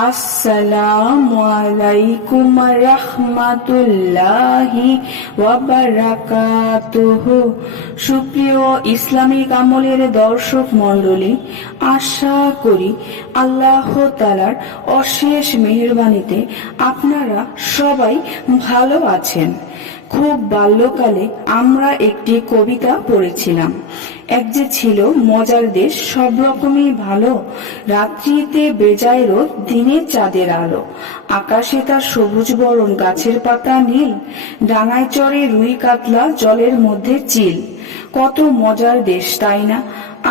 আসসালামু আলাইকুম রাহমাতুল্লাহি ওয়া বারাকাতুহু। সুপ্রিয় ইসলামিক আমলের দর্শক মণ্ডলী, আশা করি আল্লাহ তাআলার অশেষ মেহেরবানিতে আপনারা সবাই ভালো আছেন। খুব বাল্যকালে আমরা একটি কবিতা পড়েছিলাম। এক যে ছিল মজার দেশ, সব রকমই ভালো, রাত্রিতে বেজায় রোদ, দিনে চাঁদের আলো, আকাশে তার সবুজ বরণ, গাছের পাতা নীল, ডাঙায় চড়ে রুই কাতলা, জলের মধ্যে চিল। কত মজার দেশ, তাই না?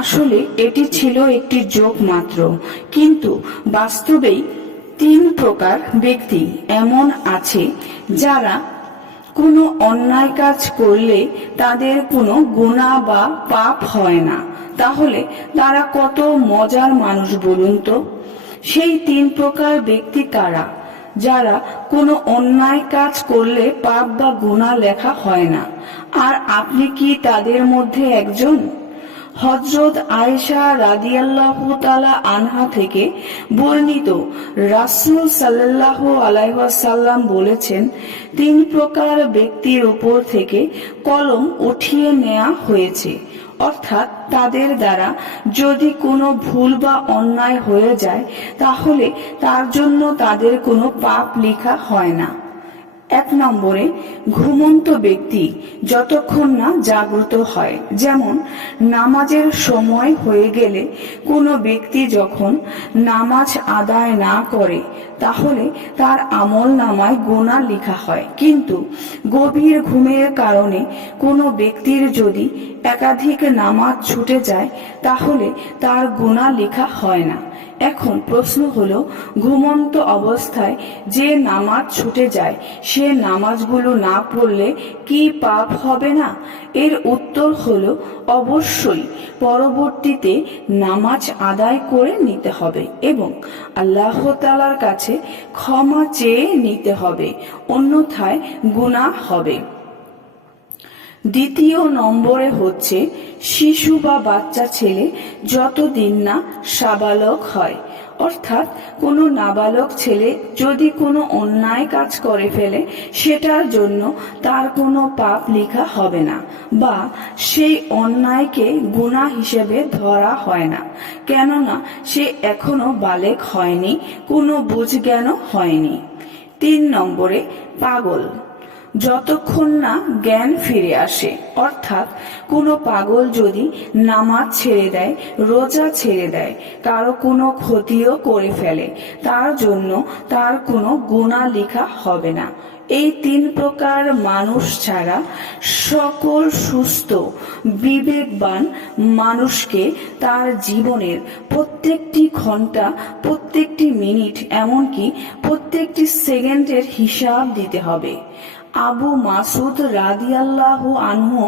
আসলে এটি ছিল একটি জোক মাত্র, কিন্তু বাস্তবেই 3 প্রকার ব্যক্তি এমন আছে যারা কোনো অন্যায় কাজ করলে তাদের কোনো গুনাহ বা পাপ হয় না। তাহলে তারা কত মজার মানুষ বলুন তো? সেই 3 প্রকার ব্যক্তি কারা? যারা কোনো অন্যায় কাজ করলে পাপ বা গুনাহ লেখা হয় না। আর আপনি কি তাদের মধ্যে একজন? হযরত আয়েশা রাদিয়াল্লাহু তাআলা আনহা থেকে বর্ণিত, রাসূল সাল্লাল্লাহু আলাইহি ওয়াসাল্লাম বলেছেন, 3 প্রকার ব্যক্তির উপর থেকে কলম উঠিয়ে নেওয়া হয়েছে, অর্থাৎ তাদের দ্বারা যদি কোনো ভুল বা অন্যায় হয়ে যায় তাহলে তার জন্য তাদের কোনো পাপ লেখা হয় না। 1 নম্বরে, ঘুমন্ত ব্যক্তি যতক্ষণ না জাগ্রত হয়। যেমন নামাজের সময় হয়ে গেলে কোনো ব্যক্তি যখন নামাজ আদায় না করে তাহলে তার আমলনামায় গুনাহ লেখা হয়, কিন্তু গভীর ঘুমের কারণে কোনো ব্যক্তির যদি একাধিক নামাজ ছুটে যায় তাহলে তার গুনাহ লেখা হয় না। এখন প্রশ্ন হলো, ঘুমন্ত অবস্থায় যে নামাজ ছুটে যায় সে নামাজগুলো না পড়লে কি পাপ হবে না? এর উত্তর হলো অবশ্যই পরবর্তীতে নামাজ আদায় করে নিতে হবে এবং আল্লাহ তাআলার কাছে ক্ষমা চেয়ে নিতে হবে, অন্যথায় গুনাহ হবে। 2 নম্বরে হচ্ছে, শিশু বা বাচ্চা ছেলে যতদিন না সাবালক হয়, অর্থাৎ কোনো নাবালক ছেলে যদি কোনো অন্যায় কাজ করে ফেলে সেটার জন্য তার কোনো পাপ লেখা হবে না বা সেই অন্যায়কে গুনাহ হিসেবে ধরা হয় না, কেননা সে এখনো বালেগ হয়নি, কোনো বুঝজ্ঞানও হয়নি। 3 নম্বরে, পাগল যতক্ষণ না জ্ঞান ফিরে আসে, অর্থাৎ কোনো পাগল যদি নামাজ ছেড়ে দেয়, রোজা ছেড়ে দেয়, কারো কোনো ক্ষতিও করে ফেলে, তার জন্য তার কোনো গুনাহ লেখা হবে না। এই 3 প্রকার মানুষ ছাড়া সকল সুস্থ বিবেকবান মানুষকে তার জীবনের প্রত্যেকটি ঘন্টা, প্রত্যেকটি মিনিট, এমনকি প্রত্যেকটি সেকেন্ডের হিসাব দিতে হবে। আবু মাসুদ রাদিয়াল্লাহু আনহু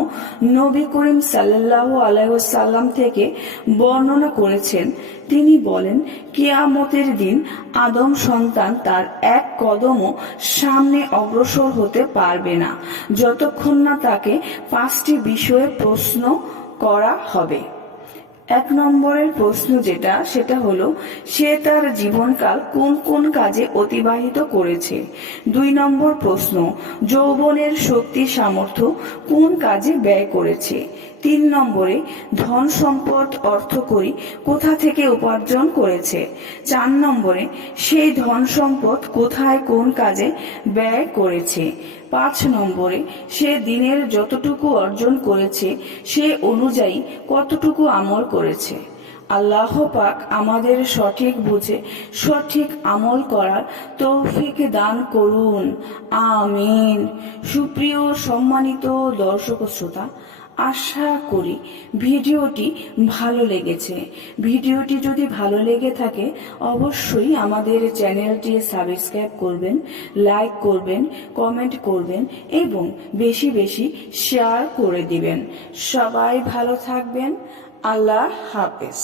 নবী করিম সাল্লাল্লাহু আলাইহি ওয়াসাল্লাম থেকে বর্ণনা করেছেন, তিনি বলেন, কিয়ামতের দিন আদম সন্তান তার 1 কদমও সামনে অগ্রসর হতে পারবে না যতক্ষণ না তাকে 5টি বিষয়ে প্রশ্ন করা হবে। 1 নম্বরের প্রশ্ন সেটা হলো, সে তার জীবনকাল কোন কোন কাজে অতিবাহিত করেছে। 2 নম্বর প্রশ্ন, যৌবনের শক্তি সামর্থ্য কোন কাজে ব্যয় করেছে। 3 নম্বরে, ধন সম্পদ অর্থকড়ি কোথা থেকে উপার্জন করেছে। 4 নম্বরে, সেই ধন সম্পদ কোথায় কোন কাজে ব্যয় করেছে। 5 নম্বরে, সে দিনের যতটুকু অর্জন করেছে সে অনুযায়ী কতটুকু আমল করেছে। আল্লাহ পাক আমাদের সঠিক বুঝে সঠিক আমল করার তৌফিক দান করুন, আমিন। সুপ্রিয় সম্মানিত দর্শক শ্রোতা, আশা করি ভিডিওটি ভালো লেগেছে। ভিডিওটি যদি ভালো লেগে থাকে অবশ্যই আমাদের চ্যানেলটি সাবস্ক্রাইব করবেন, লাইক করবেন, কমেন্ট করবেন এবং বেশি বেশি শেয়ার করে দিবেন। সবাই ভালো থাকবেন। আল্লাহ হাফেজ।